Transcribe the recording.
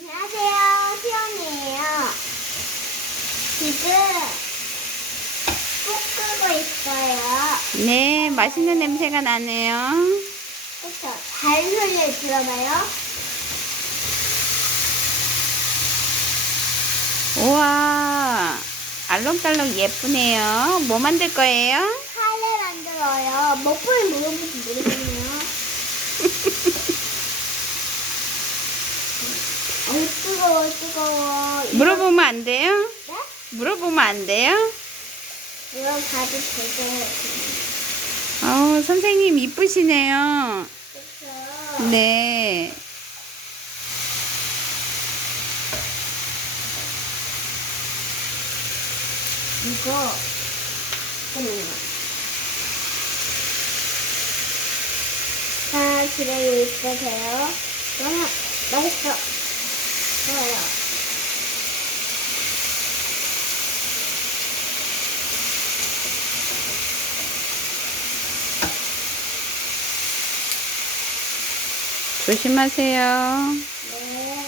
안녕하세요. 시연이에요. 지금 볶 끄고 있어요. 네, 맛있는 냄새가 나네요. 그쵸? 잘 소리를 들어봐요. 우와, 알록달록 예쁘네요. 뭐 만들 거예요? 카레 만들어요. 먹보이 물어볼지 모르겠네요. 어우, 뜨거워, 뜨거워. 물어보면 안 돼요? 네? 물어보면 안 돼요? 이거 봐도 되게. 어, 선생님 이쁘시네요. 네. 이거 잠깐만요. 자, 기다리고 있으세요. 너무 맛있어. 좋아요. 조심하세요. 네.